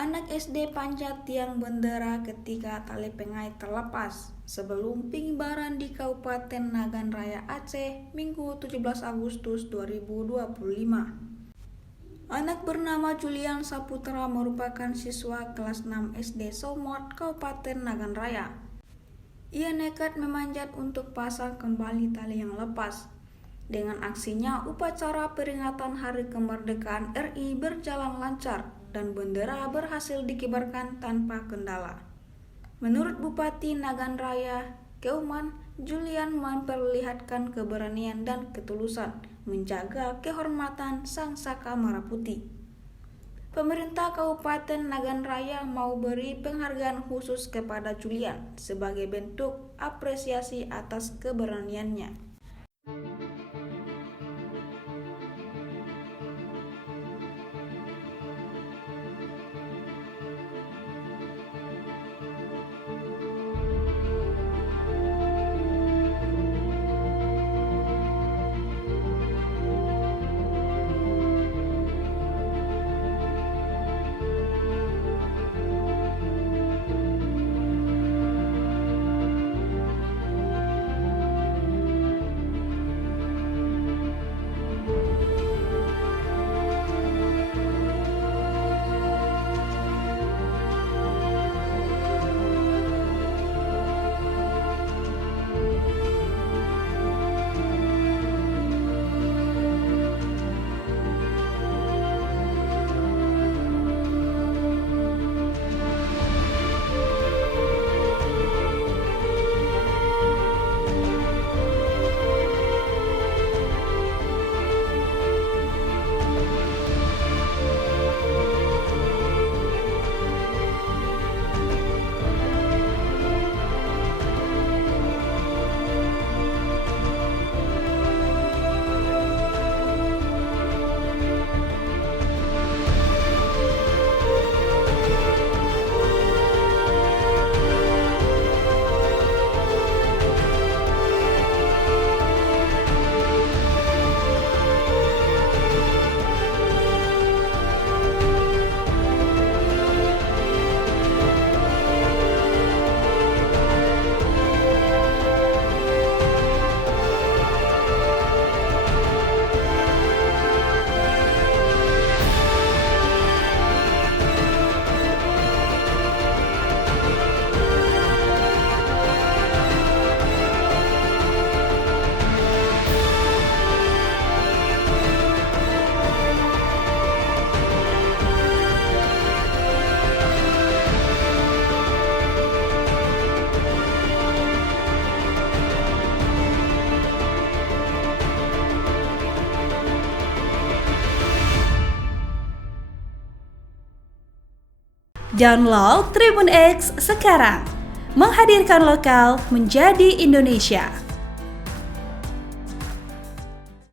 Anak SD panjat tiang bendera ketika tali pengait terlepas sebelum pengibaran di Kabupaten Nagan Raya Aceh, Minggu 17 Agustus 2025. Anak bernama Julian Saputra merupakan siswa kelas 6 SD Somot, Kabupaten Nagan Raya. Ia nekat memanjat untuk pasang kembali tali yang lepas. Dengan aksinya, upacara peringatan Hari Kemerdekaan RI berjalan lancar dan bendera berhasil dikibarkan tanpa kendala. Menurut Bupati Nagan Raya, Keuman, Julian memperlihatkan keberanian dan ketulusan menjaga kehormatan Sang Saka Merah Putih. Pemerintah Kabupaten Nagan Raya mau beri penghargaan khusus kepada Julian sebagai bentuk apresiasi atas keberaniannya. Download Tribun X sekarang, menghadirkan lokal menjadi Indonesia.